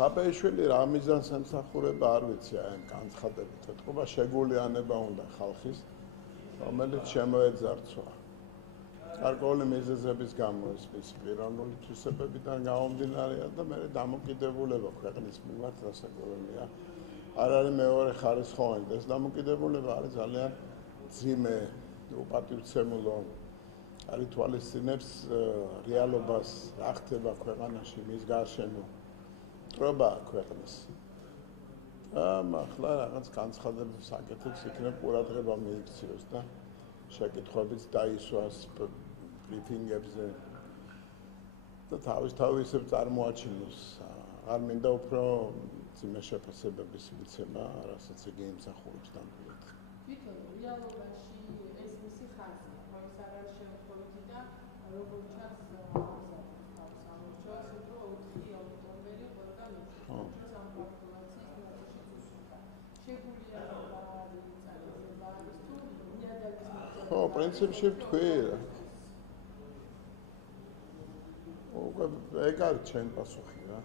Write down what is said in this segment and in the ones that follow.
ხაბეიშვილი რა მიზანს ემსახურება არ ვიცი აი ამ განცხადებით ეთქობა შეგულიანება უნდა ხალხის რომელიც შემოეძარცვა გარკვეული მიზეზების გამო ეს მისი პიროვნული თვისებებიდან გამომდინარეა და მე დამოკიდებულება ქვეყნის მიმართ რასაკვირველია არ არის მეორე ხარისხოვანი და ეს დამოკიდებულება არის ძალიან ძიმე უპატივცემულო არის თვალისწინებს რეალობას რა ხდება ქვეყანაში მის გარშემო ტრობა ქვეყნის ახლა რაღაც განცხადების საკითხებს იქნებ ყურადღება მიიქციოს და შეკითხვებიც დაისვას ბრიფინგებზე და თავისთავად წარმოაჩინოს არ მინდა უფრო ძიმე შეფასებების მიცემა რასაც იგი იმსახურებს ნამდვილად თვითონ რეალობაში ეს მისი ხაზია რომ ის არ არის შემთხვევითი და როგორც ჩანს სამორჩოს უფრო 4 ოქტომბერი ყველგან უშვებს ამ პოპულაციის ნაწილში უსულდა შეგულიანება არის წარება არის თუ ნიადაგის ხო პრინციპში ვთქვი ეგ არის ჩემ პასუხი რა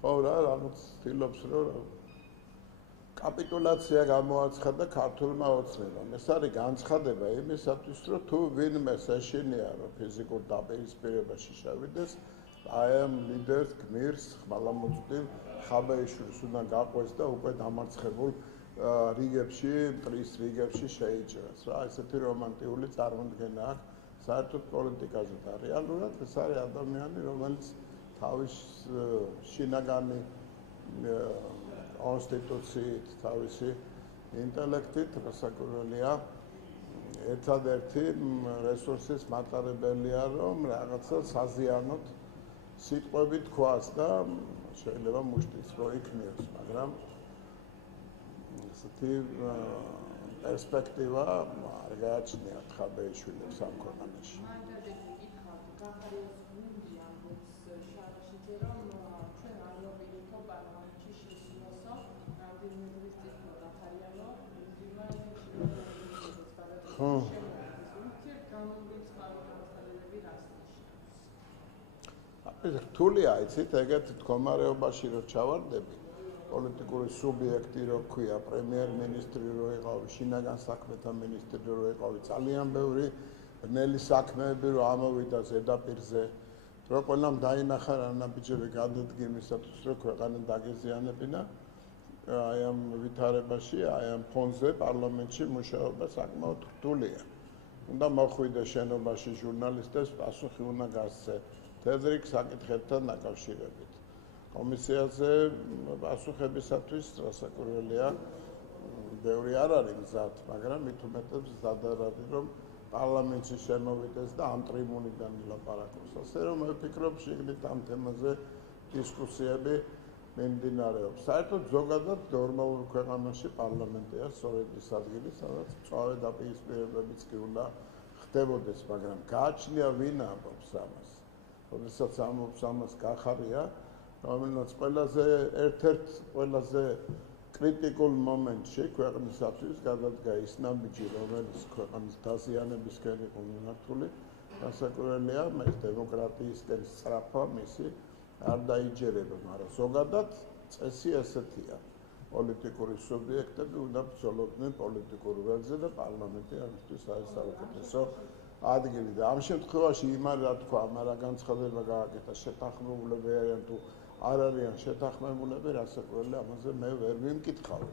ხო რა რაღაც ცდილობს რომ კაპიტულაცია გამოაცხადა ქართულმა ოცნებამ ეს არის განცხადება იმისათვის რომ თუ ვინმე ეშინია რომ ფიზიკურ დაპირისპირებაში შევიდეს აი ამ ლიდერს გმირს ხმალამოწმდილ ხაბეიშვილს უნდა გაყვეს და უკვე დამარცხებულ რიგებში მტრის რიგებში შეიჭრას რა ესეთი რომანტიკული წარმოდგენა აქვს საერთოდ პოლიტიკაზე და რეალურად ეს არის ადამიანი რომელიც თავის შინაგანი კონსტიტუციით თავისი ინტელექტით რასაკვირველია ერთადერთი რესურსის მატარებელია რომ რაღაცა საზიანოთ სიტყვები თქვას და შეიძლება მუშტიც რო იქნიოს მაგრამ ესეთი პერსპექტივა არ გააჩნიათ ხაბეიშვილებს ამ ქვეყანაში რთულია იცით ეგეთ მდგომარეობაში რომ ჩავარდები პოლიტიკური სუბიექტი რო ქვია პრემიერ-მინისტრი რო იყავი შინაგან საქმეთა მინისტრი რო იყავი ძალიან ბევრი ბნელი საქმეები რო ამოვიდა ზედაპირზე რო ყველამ დაინახა რა ნაბიჯები გადადგმისათვის რო ქვეყანა დაგეზიანებინა აი ამ ვითარებაში აი ამ ფონზე პარლამენტში მუშაობა საკმაოდ რთულია უნდა მოხვიდე შენობაში ჟურნალისტებს პასუხი უნდა გასცე თეზრიგ საკითხებთან დაკავშირებით კომისიაზე პასუხებისათვის რასაკვირველია ბევრი არ არის მზად მაგრამ მით უმეტეს მზად არ არის რომ პარლამენტში შემოვიდეს და ამ ტრიბუნიდან ილაპარაკოს ასე რომ მე ვფიქრობ შეგნით ამ თემაზე დისკუსიები მიმდინარეობს საერთოდ ზოგადად ნორმალურ ქვეყანაში პარლამენტია სწორედ ის ადგილი სადაც მწვავე დაპირისპირებებიც კი უნდა ხდებოდეს მაგრამ გააჩნია ვინ ამბობს ამას როდესაც ამბობს ამას გახარია რომელიც ერთ-ერთ ყველაზე კრიტიკულ მომენტში ქვეყნისათვის გადადგა ის ნაბიჯი რომელიც ქვეყნის დაზიანებისკენ იყო მიმართული რასაკვირველია მე დემოკრატიისკენ სწრაფა მისი არ დაიჯერება მაგრამ ზოგადად წესი ესეთია პოლიტიკური სუბიექტები უნდა ბრძოლობდნენ პოლიტიკურ ველზე და პარლამენტი ამისთვის არის საუკეთესო ადგილი და ამ შემთხვევაში იმ არ რა თქვა ამ რა განცხადება გააკეთა შეთანხმებულები არიან თუ არ არიან შეთანხმებულები რასაკვირველია ამაზე მე ვერ ვიმკითხავი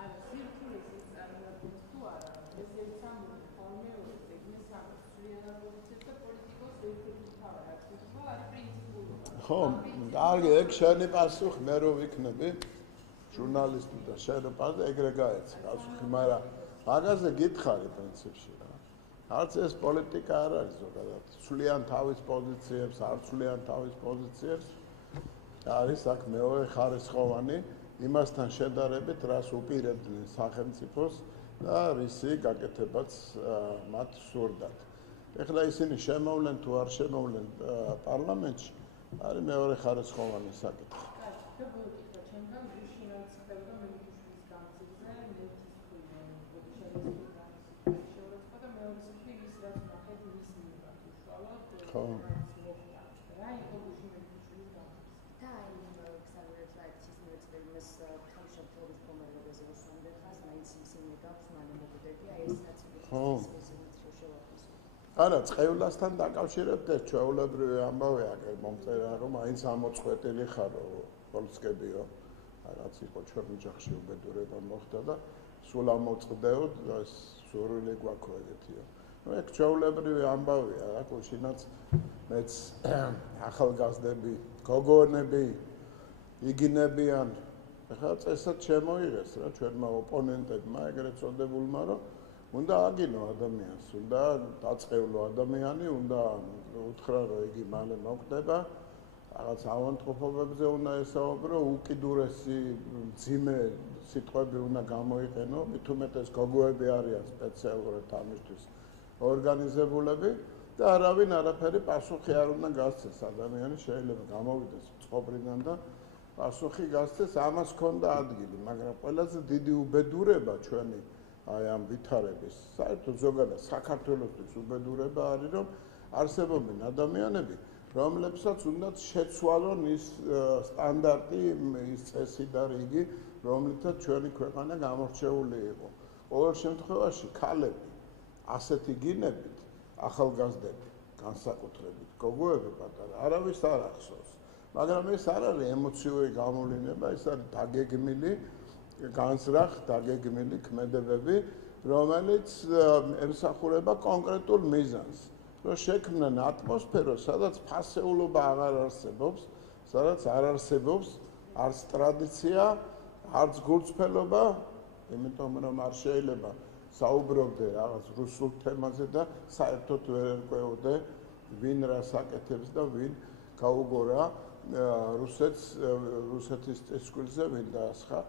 არა სირთულეს ის წარმოადგენს თუ არა ესეც ამბობ ფორმეულებს ეგნეს სამსვლიანობებს და პოლიტიკოს ერთ-ერთი თავი რაც თქვა არის პრინციპულობა ხო კარგი ეგ შენი პასუხი მე რო ვიქნები ჟურნალისტი და შენ ეგრე გაეცი პასუხი მაგრამ მაგაზე გითხარი პრინციპში რა არც ეს პოლიტიკა არ არის ზოგადად სვლიან თავის პოზიციებს არ სვლიან თავის პოზიციებს არის აქ მეორე ხარისხოვანი იმასთან შედარებით რას უპირებდნენ სახელმწიფოს და რისი გაკეთებაც მათ სურდათ ეხლა ისინი შემოვლენ თუ არ შემოვლენ პარლამენტში არის მეორე ხარისხოვანი საკითხი თავშეფრობის ფორმირებაზე ვსვამდე ხას, მაინც ისინი გაქვს მალე მოგდები, აი ეს ნაწილი არა, წყევლასთან დაკავშირებთ ეს ჩვეულებრივი ამბავია, მომწერა რომ მაინც ამოწყვეტილი ხარო, პოლსკებიო, რაღაც იყო ჩვენ ოჯახში უბედურება მოხდა და სულ ამოწყდეოდ ეს სურვილი გვაქვს ეგეთიო. ნუ ეგ ჩვეულებრივი ამბავია, რა გუშინაც მეც ახალგაზრდები, გოგონები იგინებიან, ახლა წესად შემოიღეს რა ჩვენმა ოპონენტებმა ეგრეთ წოდებულმა, რომ უნდა აგინო ადამიანს, უნდა დაწყევლო ადამიანი, უნდა უთხრა რომ იგი მალე მოკვდება, რაღაც ავანტყოფობებზე უნდა ესაუბრო, უკიდურესი ძიმე სიტყვები უნდა გამოიყენო, მით უმეტეს გოგოები არიან სპეციალურად ამისთვის ორგანიზებულები და არავინ არაფერი პასუხი არ უნდა გასცეს, ადამიანი შეიძლება გამოვიდეს წყობრიდან და პასუხი გასცეს, ამას ჰქონდა ადგილი, მაგრამ ყველაზე დიდი უბედურება ჩვენი აი ამ ვითარების, საერთოდ ზოგადად საქართველოსთვის უბედურება არის, რომ არსებობენ ადამიანები, რომლებსაც უნდათ შეცვალონ ის სტანდარტი, ის წესი და რიგი, რომლითაც ჩვენი ქვეყანა გამორჩეული იყო. ყოველ შემთხვევაში ქალები, ასეთი გინებით, ახალგაზრდები, განსაკუთრებით გოგოები პატარა, არავის არ ახსოვს. მაგრამ ეს არ არის ემოციური გამოვლინება, ეს არის დაგეგმილი განზრახ დაგეგმილი ქმედებები, რომელიც ემსახურება კონკრეტულ მიზანს, რომ შექმნან ატმოსფეროს, სადაც ფასეულობა აღარ არსებობს, სადაც არ არსებობს არც ტრადიცია, არც გულწრფელობა, იმიტომ რომ არ შეიძლება საუბრობდე რაღაც რუსულ თემაზე და საერთოდ ვერ ერკვეოდე ვინ რას აკეთებს და ვინ გაუგორა რუსეთის წესქვილზე ვინ დაასხა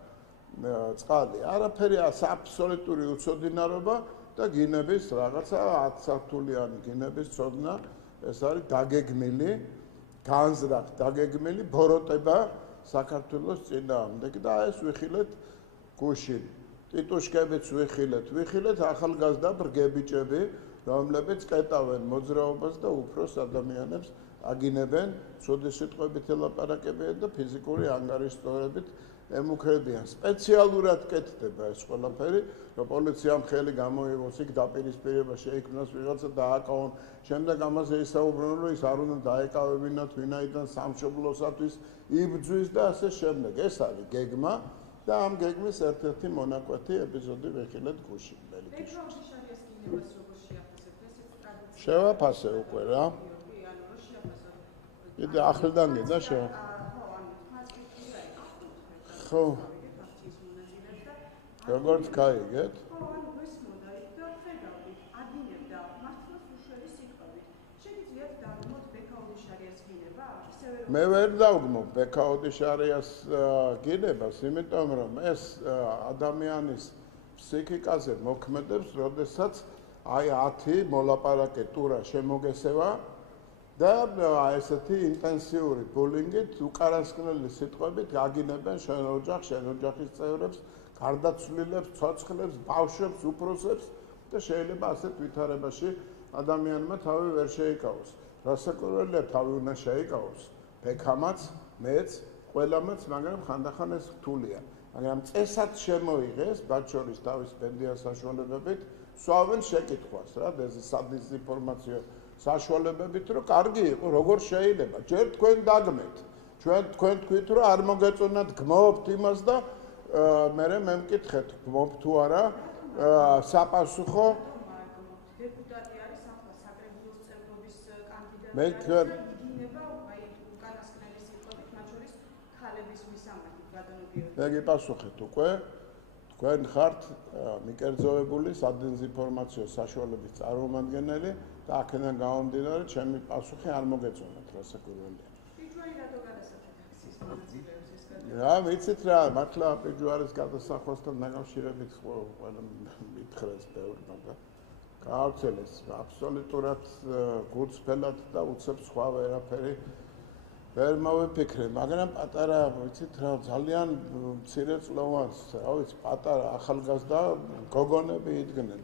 წყალი. არაფერი აბსოლუტური უცოდინარობა და გინების რაღაცა 10 სართულიანი გინების ცოდნა, ეს არის დაგეგმილი, განზრახ დაგეგმილი ბოროტება საქართველოს წინააღმდეგ და ეს ვიხილეთ გუშინ. ტიტუშკებიც ვიხილეთ ახალგაზრდა ბრგებიჭები, რომლებიც კეტავენ მოძრაობას და უფროს ადამიანებს აგინებენ, ცუდი სიტყვებით ელაპარაკებიან და ფიზიკური ანგარიშტორებით ემუქრებიან. სპეციალურად კეთდება ეს ყველაფერი, რომ პოლიციამ ხელი გამოიღოს, იქ დაპირისპირება შეიქმნას ვიღაცა დააკავონ, შემდეგ ამაზე ისაუბრონ, რომ ის არ უნდა დაეკავებინათ ვინაიდან სამშობლოსათვის იბრძვის და ასე შემდეგ. ეს არის გეგმა და ამ გეგმის ერთ-ერთი მონაკვეთი ეპიზოდი ვიხილეთ გუშინ. შევაფასე უკვე რა. კიდე ახლიდან გედა შევა. ხო. როგორც გაიგეთ? მე ვერ დავგმობ ბექაოდიშარიას გინებას, იმიტომ რომ ეს ადამიანის ფსიქიკაზე მოქმედებს, როდესაც აი 10 მოლაპარაკე ტურა შემოგესევა და ესეთი ინტენსიური ბულინგით, უკანასკნელი სიტყვებით აგინებენ შენ ოჯახს, შენ ოჯახის წევრებს, გარდაცვლილებს, ცოცხლებს, ბავშვებს, უფროსებს და შეიძლება ასეთ ვითარებაში ადამიანმა თავი ვერ შეიკავოს. რასაკვირველია, თავი უნდა შეიკავოს. ფექამაც, მეც, ყველამაც, მაგრამ ხანდახან ეს რთულია. მაგრამ წესად შემოიღეს, მათ შორის თავის პენდიან საშუალებებით, სვავენ შეკითხვას რა, დეზინფორმაციო საშუალებებით, რომ კარგი იყო, როგორ შეიძლება. ჯერ თქვენ დაგმეთ. თქვენ თქვით, რომ არ მოგეწონათ, გმობთ იმას და მე მემკითხეთ, გმობ თუ არა, საპასუხო დეპუტატი არის ახლა საკრებულოს წევრობის კანდიდატი. მე თქვენ მე გიპასუხეთ უკვე, თქვენ ხართ მიკერძოებული სადეზინფორმაციო საშუალების წარმომადგენელი და აქედან გამომდინარე, ჩემი პასუხი არ მოგეწონათ, რასაკვირველია. პიჯვარი რატო გადასახეთ აქციის მონაწილეებს ეს კადრი? რა, ვიცით რა, მართლა პიჯვარის გადასახვასთან დაკავშირებით ყველა მითხრეს ბევრმა და გაავრცელეს აბსოლუტურად გულწრფელად და უცებ სხვა ვერაფერი ვერ მოვიფიქრე, მაგრამ პატარა, ვიცით რა, ძალიან მცირე წლოვანს, რა ვიცი, პატარა ახალგაზრდა გოგონები იდგნენ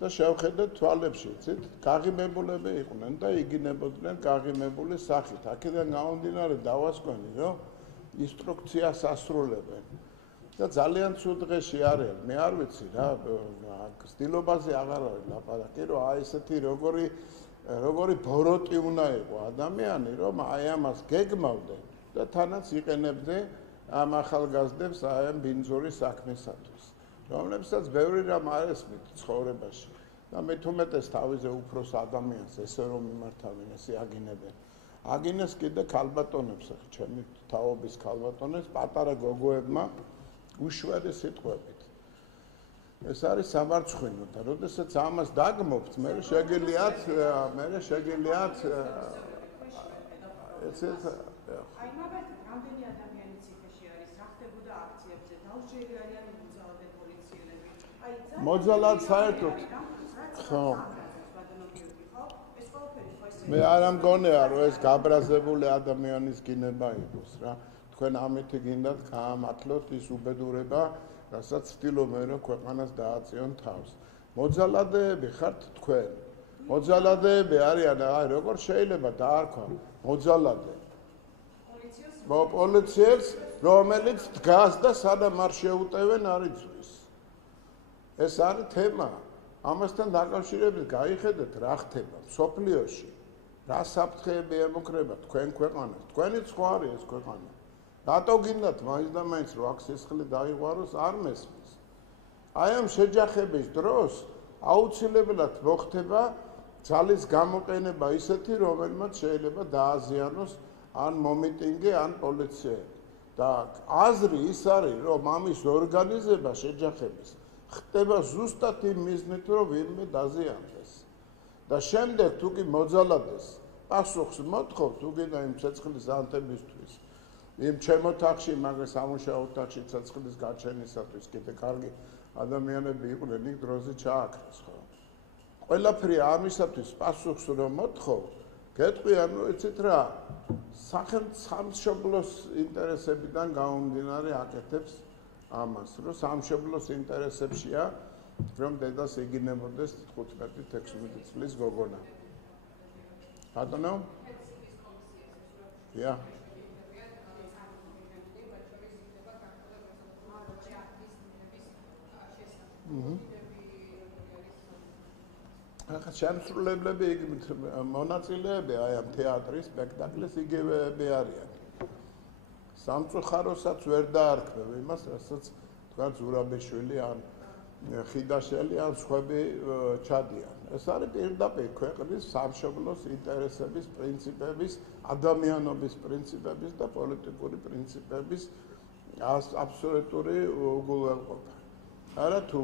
და შევხედეთ თვალებში, ვიცით, გაღიმებულები იყვნენ და იგინებოდნენ გაღიმებული სახით. აქედან გამომდინარე დავასკვენი, რომ ინსტრუქციას ასრულებენ და ძალიან ცუდ დღეში არიან. მე არ ვიცი რა, ცდილობაზე აღარ არის ლაპარაკი, რომ აი ესეთი როგორი ბოროტი უნდა იყო ადამიანი, რომ აი ამას გეგმავდნენ და თანაც იყენებდნენ ამ ახალგაზრდებს აი ამ ბინძური საქმესათვის, რომლებსაც ბევრი რამ არ ესმით ცხოვრებაში. და მე თუმეტეს თავიზე უფროს ადამიანს ესე რომ მიმართავენ, ესე აგინებენ. აგინეს კიდე ქალბატონებს, ჩემი თაობის ქალბატონებს, პატარა გოგოებმა უშვარი სიტყვებით. ეს არის სამარცხვინო და როდესაც ამას დაგმობთ, მე შეგიძლიათ ესეც აი მაგალითად რამდენი ადამიანი ციხეში არის, რა ხდებოდა აქციებზე, დაუშევი არიან მოძალადე პოლიციელები. აი მოძალად საერთოდ ხო მე არ ამგონია რომ ეს გაბრაზებული ადამიანის გინება იყოს რა. თქვენ ამით გინდათ გაამართლოთ ის უბედურება, რასაც ცდილობენ რომ ქვეყანას დააწიონ თავს. მოძალადეები ხართ თქვენ. მოძალადეები არიან, აი როგორ შეიძლება დაარქვა მოძალადე პოლიციელს, რომელიც დგას და სანამ არ შეუტევენ არ იწვის. ეს არის თემა. ამასთან დაკავშირებით გაიხედეთ რა ხდება სოფლიოში. რა საფრთხეები ემუქრება თქვენ ქვეყანას. თქვენიც ხო არის ეს ქვეყანა. რატო გინდათ მაინც და მაინც რომ აქ სისხლი დაიღვაროს არ მესმის. აი ამ შეჯახების დროს აუცილებლად მოხდება ძალის გამოყენება ისეთი, რომელმაც შეიძლება დააზიანოს ან მომიტინგე, ან პოლიციელი. და აზრი ის არის, რომ ამის ორგანიზება შეჯახების ხდება ზუსტად იმ მიზნით, რომ ვინმე დაზიანდეს. და შემდეგ თუ კი მოძალადეს პასუხს მოთხოვ, თუ გინდა იმ ცეცხლის ანთებისთვის, იმ ჩემო თახში, მაგრამ სამუშაო თახში ცეცხლის გაჩენისათვის კიდე კარგი ადამიანები იყვნენ, იქ დროზე ჩააქრეს, ხო? ყველაფერი ამისათვის პასუხს რომ მოთხოვ, გეტყვი, ანუ იცით რა, სამშობლოს ინტერესებიდან გამომდინარე აკეთებს ამას, რომ სამშობლოს ინტერესებშია, რომ დედას იგინებოდეს 15-16 წლის გოგონა. ბატონო? Ja. ახლა შემსრულებლები მონაწილეები აი ამ თეატრის სპექტაკლის იგივეები არიან. სამწუხაროსაც ვერ დაარქმევ იმას, რასაც თქვა ზურაბიშვილი ან ხიდაშელი ან სხვები ჩადიან. ეს არის პირდაპირ ქვეყნის სამშობლოს ინტერესების პრინციპების, ადამიანობის პრინციპების და პოლიტიკური პრინციპების აბსოლუტური უგულვებყოფა. არა თუ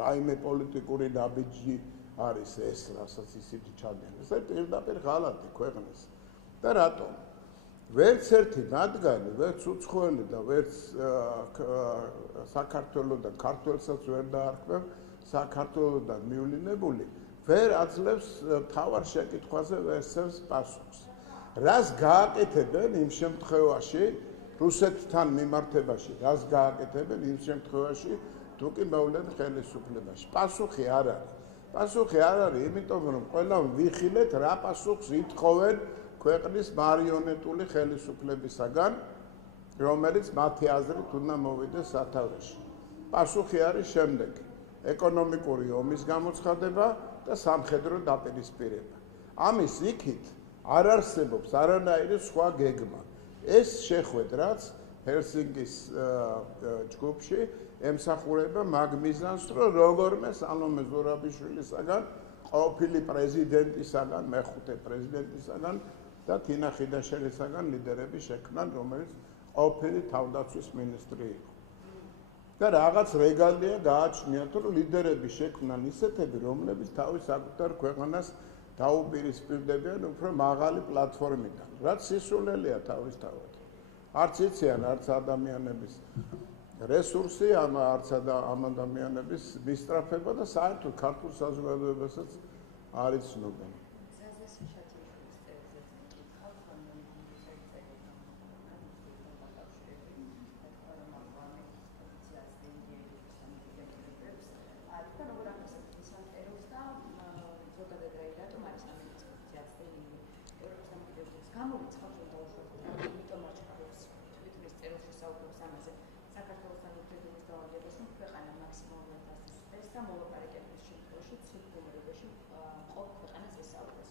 რაიმე პოლიტიკური ნაბიჯი არის ეს, რასაც ისინი ჩადიან. ეს არის პირდაპირ ღალატი ქვეყნის. და რატომ? ვერც ერთი მათგანი, ვერც უცხოელი და ვერც საქართველოდან ქართველსაც ვერ დაარქმევ, საქართველოდან მივლინებული ვერ აძლევს თავარ შეკითხვაზე ვერსებს პასუხს. რას გააკეთებენ იმ შემთხვევაში, რუსეთთან მიმართებაში, რას გააკეთებენ იმ შემთხვევაში, თუ კი მოვლენ ხელისუფლებაში. პასუხი არ არის. პასუხი არ არის, იმიტომ რომ ყველამ ვიხილეთ რა პასუხს ითხოვენ ქვეყნის მარიონეტული ხელისუფლებისაგან, რომელიც მათი აზრით უნდა მოვიდეს სათავეში. პასუხი არის შემდეგი: ეკონომიკური ომის გამოცხადება და სამხედრო დაპირისპირება. ამის იქით არ არსებობს არანაირი სხვა გეგმა. ეს შეხვედრაც ჰელსინკის ჯგუფში ემსახურება მაგ მიზანს, რომ როგორმე სალომე ზურაბიშვილისაგან, ყოფილი პრეზიდენტისაგან, მეხუთე პრეზიდენტისაგან და თინა ხიდაშელისაგან ლიდერები შექმნან, რომელიც ყოფილი თავდაცვის მინისტრი იყო. და რაღაც რეგალია გააჩნიათ, რომ ლიდერები შექმნან ისეთები, რომლებიც თავის საკუთარ ქვეყანას დაუპირისპირდებიან უფრო მაღალი პლატფორმიდან, რაც სისულელეა თავისთავად. არც იციან, არც ადამიანების რესურსი, არც ამ ადამიანების მისწრაფება და საერთოდ ქართულ საზოგადოებასაც არ იცნობენ. და მოლაპარაკებების შემთხვევაში ცვლილებებში ყოფ ქვეყანას ესაუბროს.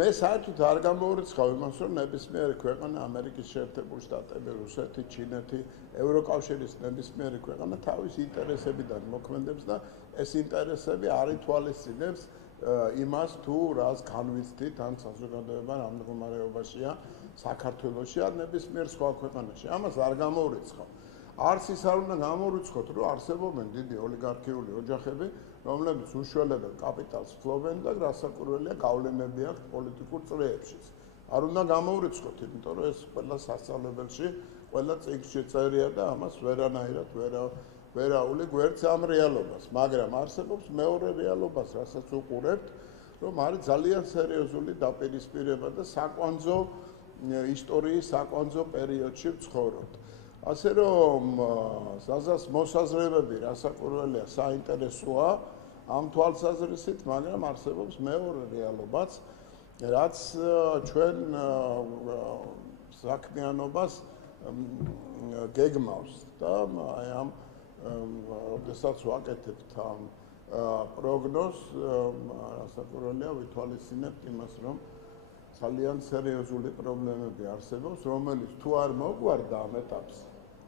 მე საერთოდ არ გამოურიცხავ იმას, რომ ნებისმიერი ქვეყანა, ამერიკის შეერთებული შტატები, რუსეთი, ჩინეთი, ევროკავშირის ნებისმიერი ქვეყანა თავის ინტერესებიდან მოქმედებს და ეს ინტერესები არ ითვალისწინებს იმას, თუ რას განვიცდით ან საზოგადოება რამ მდგომარეობაშია საქართველოში ან ნებისმიერ სხვა ქვეყანაში. ამას არ გამოურიცხავ. არც ის არ უნდა გამოურიცხოთ, რომ არსებობენ დიდი ოლიგარქიული ოჯახები, რომლებიც უშველებელ კაპიტალს ფლობენ და რასაკვირველია გავლენები აქვთ პოლიტიკურ წრეებშიც. არ უნდა გამოურიცხოთ, იმიტომ რომ ეს ყველა სასწავლებელში, ყველა წიგნში წერია და ამას ვერანაირად ვერაული გვერდს ამ რეალობას, მაგრამ არსებობს მეორე რეალობას, რასაც უყურებთ, რომ არის ძალიან სერიოზული დაპირისპირება და საკვანძო ისტორიის საკვანძო პერიოდში ვცხოვრობთ. ასე რომ საზას მოსაზრებები რასაკვირველია საინტერესოა ამ თვალსაზრისით, მაგრამ არსებობს მეორე რეალობაც, რაც ჩვენ საქმიანობას გეგმავს და აი ამ როდესაც ვაკეთებთ ამ პროგნოზს, რასაკვირველია ვითვალისწინებთ იმას, რომ ძალიან სერიოზული პრობლემები არსებობს, რომელიც თუ არ მოგვარდა ამ ეტაპს,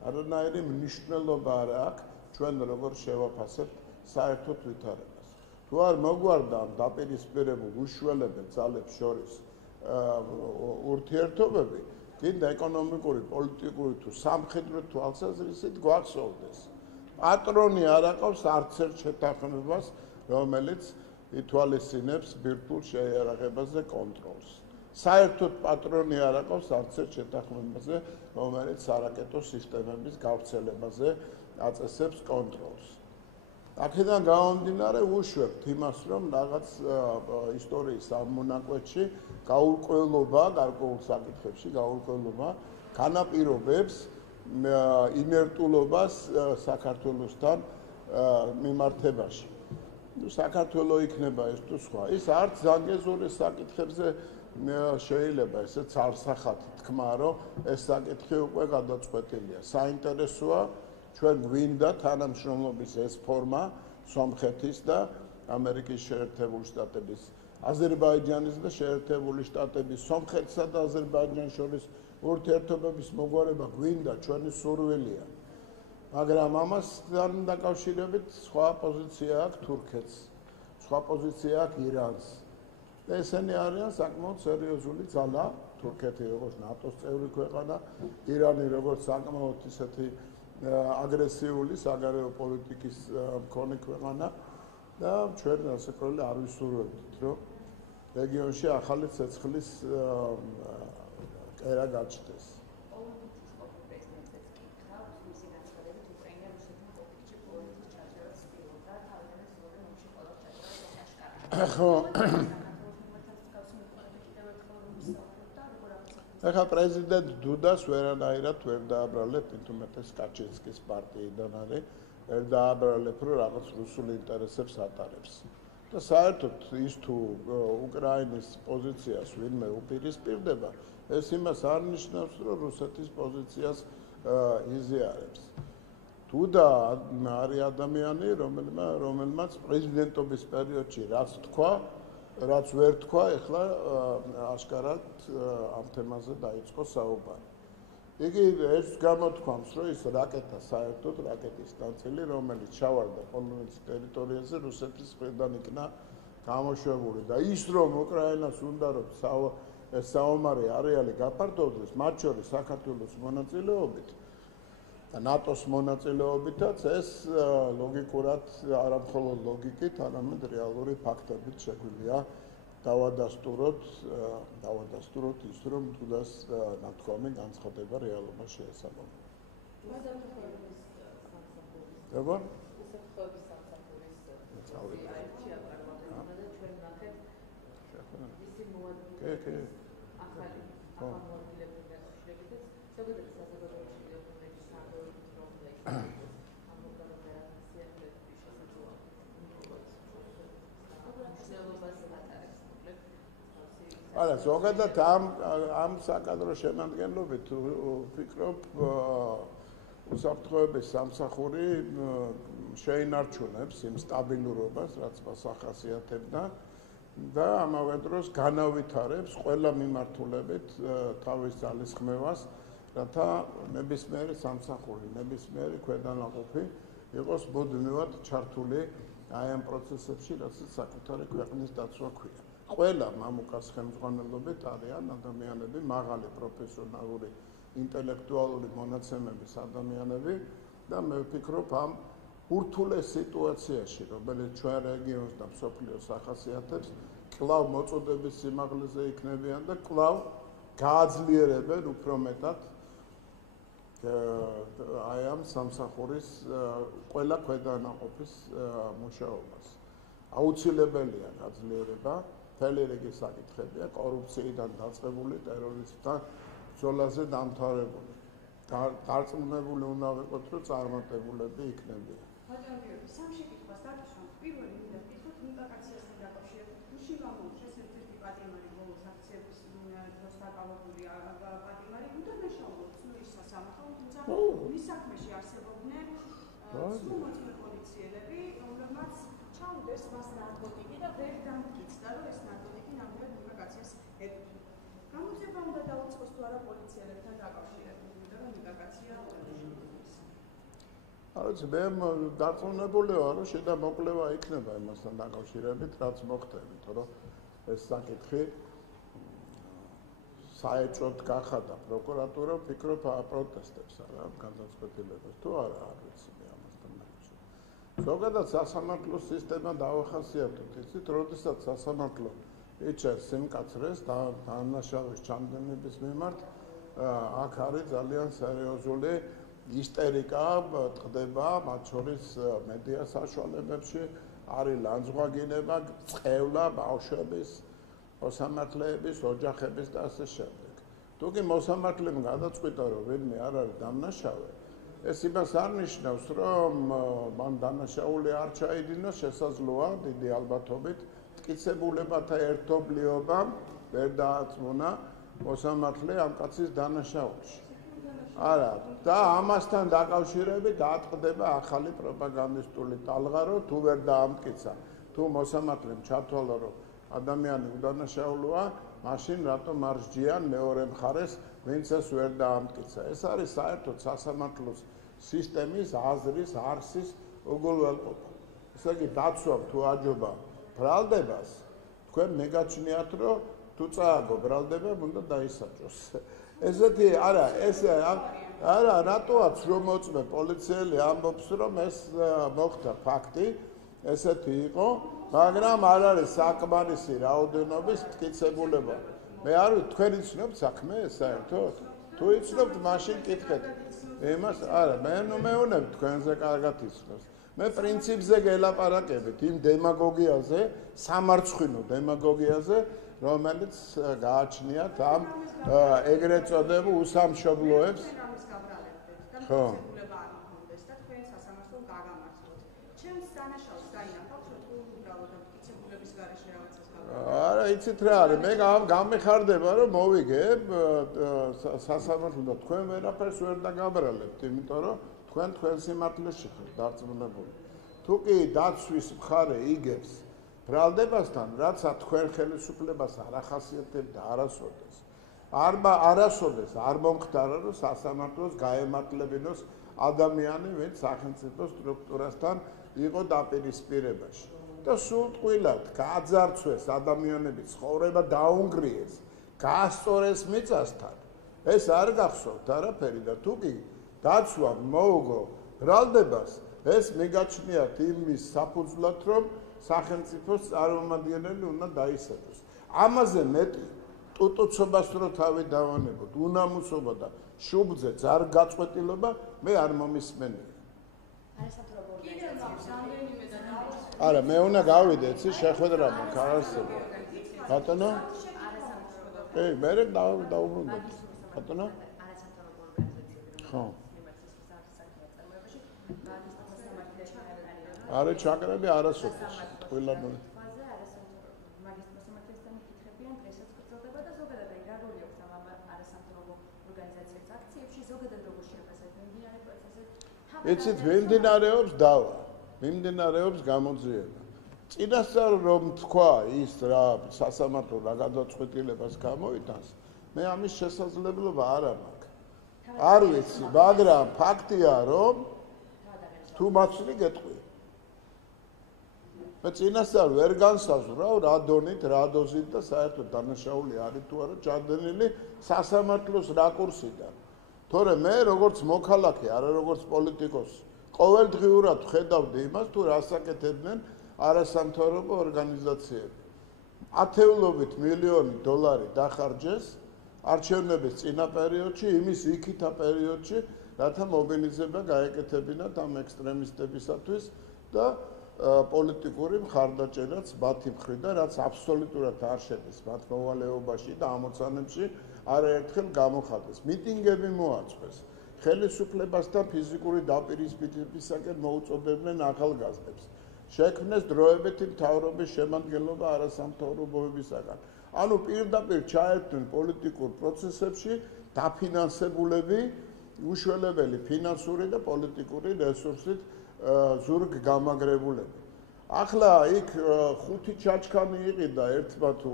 არანაირი მნიშვნელობა არ აქვს ჩვენ როგორ შევაფასებთ საერთო ვითარებას. თუ არ მოგვარდა ამ დაპირისპირებულ უშველებელ ძალებს შორის ურთიერთობები, კიდე ეკონომიკური, პოლიტიკური თუ სამხედრო თვალსაზრისით გვახსოვდეს. პატრონი არ აყავს არც ერთ შეთანხმებას, რომელიც ითვალისწინებს ბირთვულ შეიარაღებაზე კონტროლს. საერთოდ პატრონი არ აყავს არც ერთ შეთანხმებაზე, რომელიც სარაკეტო სისტემების გავრცელებაზე აწესებს კონტროლს. აქედან გამომდინარე ვუშვებთ იმას, რომ რაღაც ისტორიის ამ მონაკვეთში გაურკვევლობა, გარკვეულ საკითხებში გაურკვევლობა განაპირობებს ინერტულობას საქართველოსთან მიმართებაში. საქართველო იქნება ეს თუ სხვა. ის არც ზანგეზურის საკითხებზე შეიძლება ესეც არსახად თქმა, რომ ეს საკითხი უკვე გადაწყვეტილია. საინტერესოა ჩვენ გვინდა თანამშრომლობის ეს ფორმა სომხეთის და ამერიკის შეერთებული შტატების, აზერბაიჯანის და შეერთებული შტატების, სომხეთსა და აზერბაიჯანს შორის ურთიერთობების მოგვარება გვინდა, ჩვენი სურვილია. მაგრამ ამასთან დაკავშირებით სხვა პოზიცია აქვს თურქეთს, სხვა პოზიცია აქვს ირანს. და ესენი არიან საკმაოდ სერიოზული ძალა, თურქეთი როგორც ნატოს წევრი ქვეყანა, ირანი როგორც საკმაოდ ისეთი აგრესიული საგარეო პოლიტიკის მქონე ქვეყანა და ჩვენ რასაკვირველია არ ვისურვებთ, რომ რეგიონში ახალი ცეცხლის კერა გაჩნდეს. ახლა პრეზიდენტ დუდას ვერანაირად ვერ დააბრალებ, თუმცა კაჩინსკის პარტიიდან არის, ვერ დააბრალებ, რომ რაღაც რუსულ ინტერესებს ატარებს. და საერთოდ ის თუ უკრაინის პოზიციას ვინმე უპირისპირდება, ეს იმას არ ნიშნავს, რომ რუსეთის პოზიციას იზიარებს. დუდა არის ადამიანი, რომელმაც პრეზიდენტობის პერიოდში რაც თქვა, რაც ვერ თქვა, ეხლა აშკარად ამ თემაზე დაიწყო საუბარი. იგი ეს გამოთქვამს, რომ ის რაკეტა საერთოდ რაკეტის ნაწილი, რომელიც ჩავარდა პოლონეთის ტერიტორიაზე, რუსეთის მხრიდან იქნა გამოშვებული და ის რომ უკრაინას უნდა რომ საომარი არეალი გაფართოვდეს, მათ შორის საქართველოს მონაწილეობით და ნატოს მონაწილეობითაც ეს ლოგიკურად არა მხოლოდ ლოგიკით, არამედ რეალური ფაქტებით შეგვიძლია დავადასტუროთ ის, რომ თუნდაც ნათქვამი განცხადება რეალობას შეესაბამება. როგორ? უსაფრთხოების სამსახურის აირჩია პარლამენტმა და ჩვენ ნახეთ ისი მოადგილე ახალი მოადგილეებიდან შეგვიძლია ზოგადად საზოგადოებაში დოკუმენტის სამეურნეო პრობლემა არა, ზოგადად ამ საკადრო შემადგენლობით ვფიქრობ უსაფრთხოების სამსახური შეინარჩუნებს იმ სტაბილურობას, რაც მას ახასიათებდა და ამავე დროს განავითარებს ყველა მიმართულებით თავის ძალისხმევას, რათა ნებისმიერი სამსახური, ნებისმიერი ქვედანაყოფი იყოს მუდმივად ჩართული აი ამ პროცესებში, რასაც საკუთარი ქვეყნის დაცვა ქვია. ყველა მამუკას ხელმძღვანელობით არიან ადამიანები, მაღალი პროფესიონალური ინტელექტუალური მონაცემების ადამიანები და მე ვფიქრობ ამ ურთულეს სიტუაციაში, რომელიც ჩვენ რეგიონს და მსოფლიოს ახასიათებს, კვლავ მოწოდების სიმაღლეზე იქნებიან და კვლავ გააძლიერებენ უფრო მეტად აი ამ სამსახურის ყველა ქვედანაყოფის მუშაობას. აუცილებელია გაძლიერება, მთელი რიგი საკითხებია, კორუფციიდან დაწყებული, ტერორიზმთან ბრძოლაზე დამთავრებული. დარწმუნებული უნდა ვიყოთ, რომ წარმატებულები იქნებიან. სამ შეკითხვას დაგიშვამ. პირველი მინდა ვკითხოთ იმპაკაციასთან დაკავშირებით. გუშინ გამოუშვეს ერთ-ერთი პატიმარი ბოლოს აქციების დროს დაკავებული პატიმარი უდანაშაულო ცნურის სასამართლომ, თუმცა მის საქმეში არსებობდნენ სრულმოწმე პოლიციელები, რომლებმაც ჩაუდეს მას ნარკოტიკი და ვერ დამტკიცდა, რომ ეს ნარკოტიკი ნამდვილად იმპაკაციას ეკუთვნის. გამოძიება უნდა დაუწყოს თუ არა პოლიციელებთან დაკავშირებით, იმიტომ რომ იმპაკაცია არც მე დარწმუნებული ვარ, რომ შიდა მოკვლევა იქნება იმასთან დაკავშირებით, რაც მოხდა, იმიტომ რომ ეს საკითხი საეჭვოდ გახადა პროკურატურა, ვფიქრობ აპროტესტებს არა განსაკუთრებულად თუ არა არ ვიცი მე ამასთან დაკავშირებით. ზოგადად სასამართლოს სისტემა დავახასიათოთ, იცით, როდესაც სასამართლო იჭერს სიმკაცრეს დანაშაულის ჩამდენების მიმართ, აქ არის ძალიან სერიოზული ისტერიკა ტყდება, მათ შორის მედია საშუალებებში, არის ლანძღვაგინება, წყევლა ბავშვების, მოსამართლეების, ოჯახების და ასე შემდეგ. თუ კი მოსამართლემ გადაწყვიტა, რომ ვინმე არ არის დამნაშავე, ეს იმას არ ნიშნავს, რომ მან დანაშაული არ ჩაიდინოს, შესაძლოა დიდი ალბათობით მტკიცებულებათა ერთობლიობამ ვერ დააწმუნა მოსამართლე ამ კაცის დანაშაულში. არა, და ამასთან დაკავშირებით დაატყდება ახალი პროპაგანდისტული ტალღა, რომ თუ ვერ დაამტკიცა, თუ მოსამართლემ ჩათვალა, რომ ადამიანი უდანაშაულოა, მაშინ რატომ არ სჯიან მეორე მხარეს, ვინც ეს ვერ დაამტკიცა. ეს არის საერთოდ სასამართლოს სისტემის, აზრის, არსის უგულველყოფა. ესე იგი, დაცვამ თუ აჯობა ბრალდებას, თქვენ მეგაჩნიათ, რომ თუ წააგო ბრალდება, უნდა დაისაჯოს. ესეთი არა, ეს არა, რატოა ცრომოწმე პოლიციელი ამბობს, რომ ეს მოხდა ფაქტი, ესეთი იყო, მაგრამ არ არის საკმარისი რაოდენობის მტკიცებულება. მე არ ვიცი, თქვენ იცნობთ საქმე საერთოდ? თუ იცნობთ, მაშინ კითხეთ. იმას არა, მე მეუნებ თქვენზე კარგად იცნობს. მე პრინციპზე გელაპარაკებით, იმ დემაგოგიაზე, სამარცხვინო დემაგოგიაზე, რომელიც გააჩნიათ ამ ეგრეთ წოდებულ უსამშობლოებს. ხო. არა, იცით რა არის, მე გამეხარდება, რომ მოვიგებ სასამართლო და თქვენ ვერაფერს ვერ დაგაბრალებთ, იმიტომ რომ თქვენ სიმართლეში ხართ დარწმუნებული. თუ კი დაცვის მხარე იგებს ბრალდებასთან, რაცა თქვენ ხელისუფლებას არ ახასიათებდა არასოდეს. არასოდეს არ მომხდარა, რომ სასამართლოს გაემართლებინოს ადამიანი, ვინც სახელმწიფო სტრუქტურასთან იყო დაპირისპირებაში. და სულ ტყუილად გააძარცვეს ადამიანების ცხოვრება, დაუნგრიეს, გაასწორეს მიწასთან. ეს არ გახსოვთ არაფერი და თუ კი დაცვამ მოუგო ბრალდებას, ეს მიგაჩნიათ იმის საფუძვლად, რომ სახელმწიფოს წარმომადგენელი უნდა დაისაჯოს. ამაზე მეტი ტუტუცობას რო თავი დავანებოთ, უნამუსობა და შუბძე ძარგაწყვეტილობა მე არ მომისმენია. არა, მე უნდა გავიდე, იცი, შეხვედრა მაქვს არ არსებობს. ბატონო? კი, მე დავუბრუნდეთ. ბატონო? ხო. არა, ჩაკრები არასოდეს. ყველა ზოგადად როგორ შეფასებთ მიმდინარე პროცესზე? იცით, მიმდინარეობს დავა, მიმდინარეობს გამოძიება. წინასწარ რომ თქვა ის რა სასამართლო რა გადაწყვეტილებას გამოიტანს, მე ამის შესაძლებლობა არ მაქვს. არ ვიცი, მაგრამ ფაქტია, რომ თუ მაცლი გეტყვი. მე წინასწარ ვერ განსაზღვრავ რა დონით, რა დოზით და საერთოდ დანაშაული არის თუ არა ჩადენილი სასამართლოს რაკურსიდან. თორე მე როგორც მოქალაქე, არა როგორც პოლიტიკოსი, ყოველდღიურად ხედავდი იმას, თუ რას აკეთებდნენ არასამთავრობო ორგანიზაციები. ათეულობით მილიონი დოლარი დახარჯეს არჩევნების წინა პერიოდში, იმის იქითა პერიოდში, რათა მობილიზება გაეკეთებინათ ამ ექსტრემისტებისათვის და პოლიტიკური მხარდაჭერაც მათი მხრიდან, რაც აბსოლუტურად არ შედის მათ მოვალეობაში და ამოცანებში არაერთხელ გამოხატეს. მიტინგები მოაწყვეს. ხელისუფლებასთან ფიზიკური დაპირისპირებისაკენ მოუწოდებდნენ ახალგაზრდებს. შექმნეს დროებითი მთავრობის შემადგენლობა არასამთავრობოებისაგან. ანუ პირდაპირ ჩაერთნენ პოლიტიკურ პროცესებში დაფინანსებულები, უშველებელი ფინანსური და პოლიტიკური რესურსით ზურგ გამაგრებულები. ახლა იქ ხუთი ჩაჩქანი იყიდა ერთმა თუ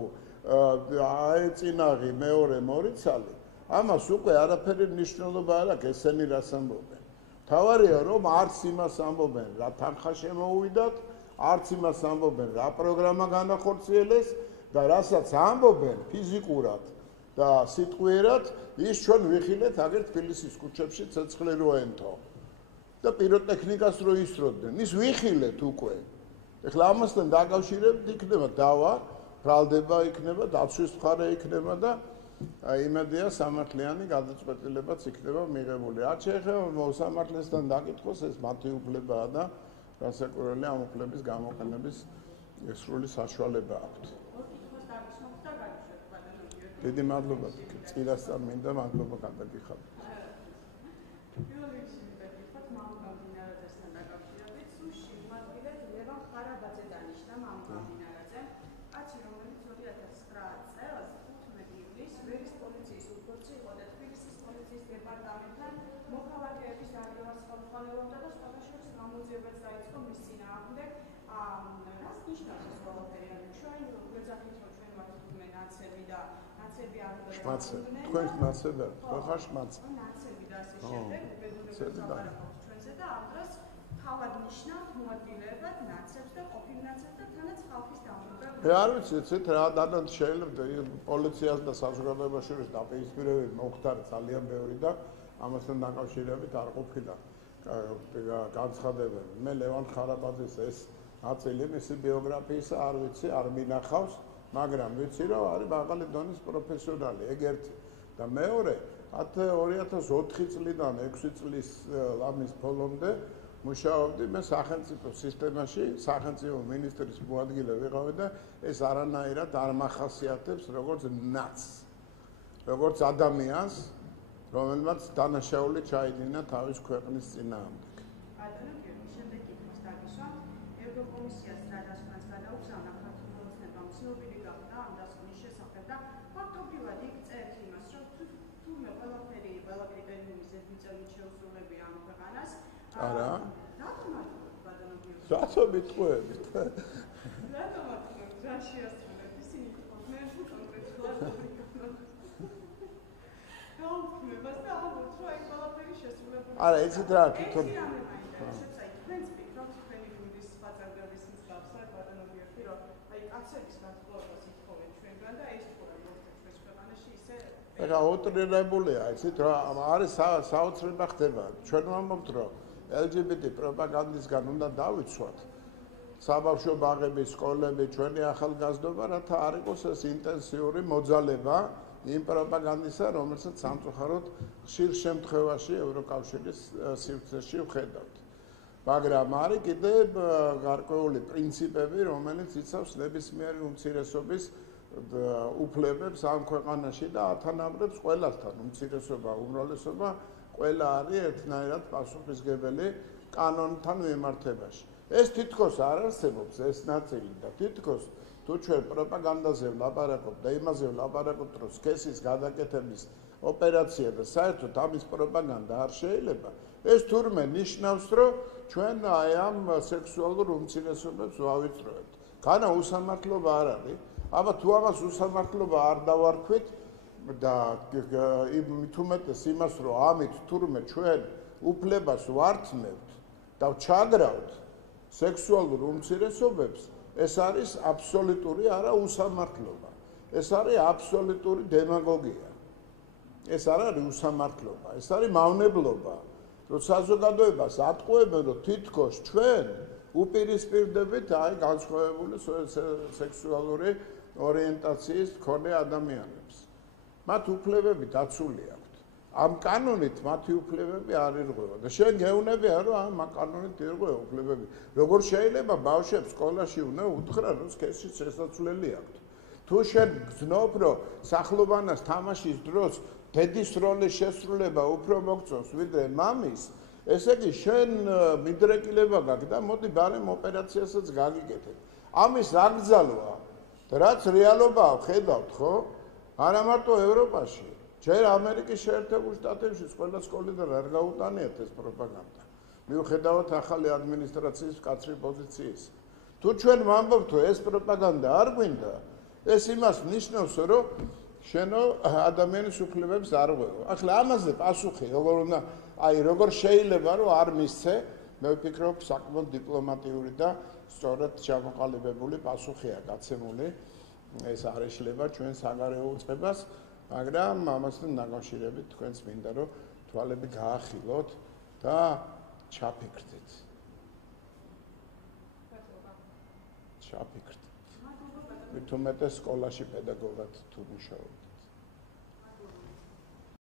აეწინაღი მეორე მორიცალი, ამას უკვე არაფერი მნიშვნელობა არ აქვს ესენი რას ამბობენ. თავარია რომ არც იმას ამბობენ რა თანხა შემოუვიდათ, არც იმას ამბობენ რა პროგრამა განახორციელეს და რასაც ამბობენ ფიზიკურად და სიტყვიერად ის ჩვენ ვიხილეთ აგერ თბილისის ქუჩებში ცეცხლი რო ენტო და პიროტექნიკას რო ისროდნენ ის ვიხილეთ უკვე. ეხლა ამასთან დაკავშირებით იქნება დავა, ბრალდება იქნება, დაცვის მხარე იქნება და იმედია სამართლიანი გადაწყვეტილებაც იქნება მიღებული. რაც შეეხება მოსამართლესთან დაკითხოს, ეს მათი უფლებაა და რასაკვირველია ამ უფლების გამოყენების სრული საშუალება აქვთ. დიდი მადლობა, წილასწარ მინდა მადლობა გადაგიხადოთ. თქვენ ნაცები არ ხარ შმაცი. ნაცები და ასე შემდეგ, უბედურება ჩვენზე და ამ დროს თავად ნიშნავთ მოადგილეებად ნაცებს და ყოფილ ნაცებს და თანაც ხალხის დამოუკიდებლობა. მე არ ვიცი, ცით რა დანან შეიძლება პოლიციას და საზოგადოებას შორის დაპირისპირებები მოხდა ძალიან ბევრი და ამასთან დაკავშირებით არ ყოფილა განცხადებები. მე ლევან ხარაბაძის ეს ნაწილი მისი ბიოგრაფიისა არ ვიცი, არ მინახავს. მაგრამ ვიცი რომ არის მაღალი დონის პროფესიონალი, ეგ ერთი და მეორე 2004 წლიდან 6 წლის ამის ბოლომდე მუშაობდი მე სახელმწიფო სისტემაში, სახელმწიფო მინისტრის მოადგილე ვიყავი და ეს არანაირად არ მახასიათებს როგორც ნაცს, როგორც ადამიანს, რომელმაც დანაშაული ჩაიდინა თავის ქვეყნის წინააღმდეგ. შემდეგ კითხავს დაგისვა, ევროკომისიას რა დასკვნას გადაუგზავნა ცნობილი გახდა ამ დასკვნის შესახებ და ფაქტობრივად იქ წერს იმას, რომ თურმე ყველაფერი კრიტერიუმის ზედმიწევნით შეუსრულებია ამ ქვეყანას. არა. რატომ არ გადანაგებია? რატომ იტყვევით? რატომ არ რა შეასრულეთ? ისინი ყოფნენ კონკრეტულად. გაუქმებას და ამბობთ, რომ აი ყველაფერი შესრულებული. არა, იცით რა, თვითონ ეხლა უტრირებულია, იცით რა, არის საოცრება ხდება. ჩვენ ვამბობთ, რომ LGBT პროპაგანდისგან უნდა დავიცვათ. საბავშვო ბაღები, სკოლები, ჩვენი ახალგაზრდობა, რათა არ იყოს ეს ინტენსიური მოძალება იმ პროპაგანდისა, რომელსაც სამწუხაროდ ხშირ შემთხვევაში ევროკავშირის სივრცეში ვხედავთ. მაგრამ არის კიდევ გარკვეული პრინციპები, რომელიც იცავს ნებისმიერი უმცირესობის უფლებებს ამ ქვეყანაში და ათანაბრებს ყველასთან უმცირესობა, უმრავლესობა, ყველა არის ერთნაირად პასუხისმგებელი კანონთან მიმართებაში. ეს თითქოს არ არსებობს ეს ნაწილი და თითქოს თუ ჩვენ პროპაგანდაზე ვლაპარაკობთ და იმაზე ვლაპარაკობთ, რომ სქესის გადაკეთების ოპერაცია და საერთოდ ამის პროპაგანდა არ შეიძლება. ეს თურმე ნიშნავს, რომ ჩვენ აი ამ სექსუალურ უმცირესობებს ვავიწროებთ. განა უსამართლობა არ არის. აბა თუ ამას უსამართლობა არ დავარქვით და მით უმეტეს იმას, რომ ამით თურმე ჩვენ უფლებას ვართმევთ და ვჩაგრავთ სექსუალურ უმცირესობებს, ეს არის აბსოლუტური არა უსამართლობა. ეს არის აბსოლუტური დემაგოგია. ეს არ არის უსამართლობა, ეს არის მავნებლობა. რომ საზოგადოებას ატყუებენ, რომ თითქოს ჩვენ უპირისპირდებით აი განსხვავებული სექსუალური ორიენტაციის მქონე ადამიანებს. მათ უფლებები დაცული აქვთ. ამ კანონით მათი უფლებები არ ირღვევა და შენ გეუბნებია, რომ ამ კანონით ირღვევა უფლებები. როგორ შეიძლება ბავშვებს სკოლაში უნდა უთხრა, რომ სქესის შესაძლებელი აქვთ. თუ შენ გძნობ, რომ სახლობანას თამაშის დროს დედის როლის შესრულება უფრო მოგწონს ვიდრე მამის, ესე იგი შენ მიდრეკილება გაქვს და მოდი ბარემ ოპერაციასაც გაგიკეთებ. ამის აკრძალვა, რაც რეალობაა, ხედავთ, ხო? არა მარტო ევროპაში, ჯერ ამერიკის შეერთებულ შტატებში ყველა სკოლიდან არ გაუტანიათ ეს პროპაგანდა. მიუხედავად ახალი ადმინისტრაციის მკაცრი პოზიციის. თუ ჩვენ ვამბობთ, რომ ეს პროპაგანდა არ გვინდა, ეს იმას ნიშნავს, რომ შენო ადამიანის უფლებებს არ ღვევ. ახლა ამაზე პასუხი როგორ უნდა, როგორ შეიძლება რომ არ მისცე, მე ვფიქრობ საკმაოდ დიპლომატიური და სწორად ჩამოყალიბებული პასუხია გაცემული. ეს არ ეშლება ჩვენ საგარეო უწყებას, მაგრამ ამასთან დაკავშირებით თქვენს მინდა რომ თვალები გაახილოთ და ჩაფიქრდეთ. ჩაფიქრდეთ. მით უმეტეს სკოლაში პედაგოგად თუ მუშაობთ.